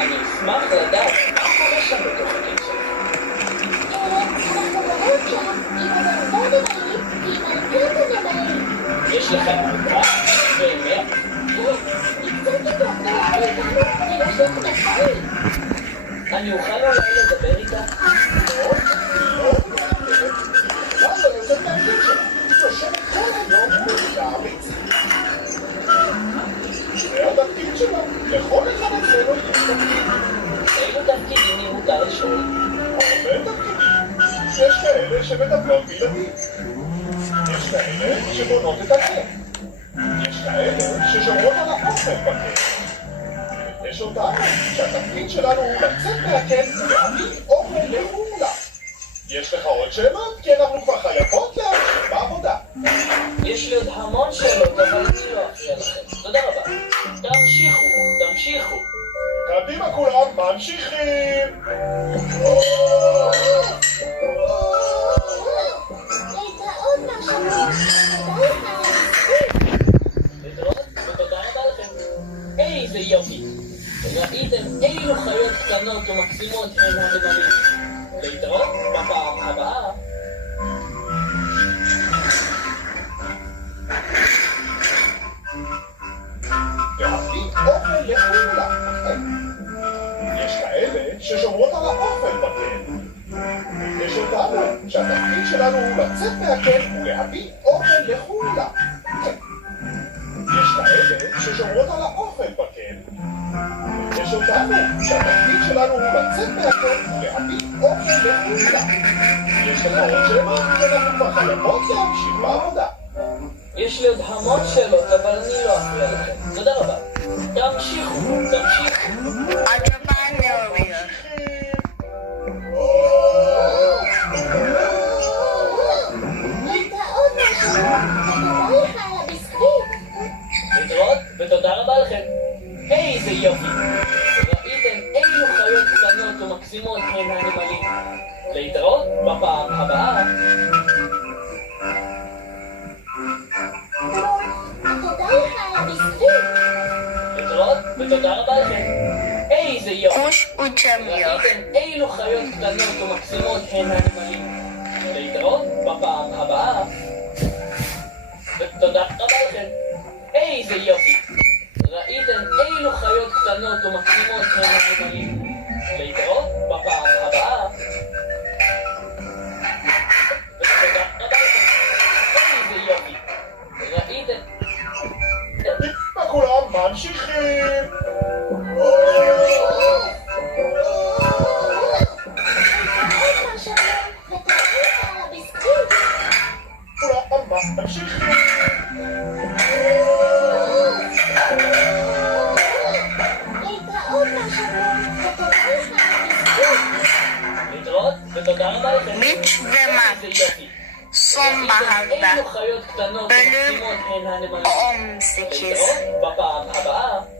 אני אשמח לדעת מה קורה שם בתוך הקצב. אנחנו נראות שם עם הדרבון נמלים ועם אלפיות הנמלים. יש לך עבודה? באמת? כן, היא קצת התלבטה איתנו ויש לך נפלים. אני אוכל אולי לדבר איתה? לא, למה לא יוצאת מהגן שלה? היא יושבת כל היום מולידה הביצים. זה התפקיד שלה. לכל אחד אצלנו יש תפקיד. אילו תפקידים היא מותר לשאול? הרבה תפקידים. יש כאלה שמטפלות בילדים. יש כאלה שבונות את הגן. יש כאלה ששומרות על האוכל בגן. יש אותנו שהתפקיד שלנו הוא לצאת מהגן ולהביא אוכל לכולם. יש לך עוד שאלות? כי אנחנו כבר חייבות להמשיך בעבודה. יש לי עוד המון שאלות, אבל אני לא אפריע לכם. תודה רבה. תמשיכו. קדימה כולם, ממשיכים! להתראות מהשמות. תודה לך על הביסקוויט. להתראות ותודה רבה לכם. איזה יופי! ראיתם אילו חיות קטנות ומקסימות הן הנמלים. להתראות בפעם הבאה. להביא אוכל לכולם. יש כאלה ששומרות על האוכל בגן. יש אותנו שהתפקיד שלנו הוא לצאת מהגן ולהביא אוכל לכולם. יש כאלה ששומרות על האוכל בגן. יש אותנו שהתפקיד שלנו הוא לצאת מהגן ולהביא אוכל לכולם. יש לך עוד שאלות? כי אנחנו כבר חייבות להמשיך בעבודה. יש לי עוד המון שאלות, אבל אני לא אפריע לכם. תודה רבה. תמשיכו. להתראות מהשמות. תודה לך על הביסקוויט. להתראות ותודה רבה לכם. איזה יופי! ראיתם אילו חיות קטנות ומקסימות הן הנמלים. להתראות בפעם הבאה. תודה לך על הביסקוויט. להתראות ותודה רבה לכם. איזה יופי! Uçamıyor. ראיתם אילו חיות קטנות ומקסימות הן הנמלים. להתראות בפעם הבאה. ותודה רבה לכם. איזה יופי! ראיתם אילו חיות קטנות ומקסימות הן הנמלים. להתראות בפעם הבאה. ותודה רבה לכם. איזה יופי! ראיתם... קדימה כולם, ממשיכים! להתראות ותודה רבה לכם. Mitch ve איזה Matt. יופי! Sonbaharda. אילו חיות קטנות Bölüm ומקסימות הן הנמלים. 18. להתראות בפעם הבאה.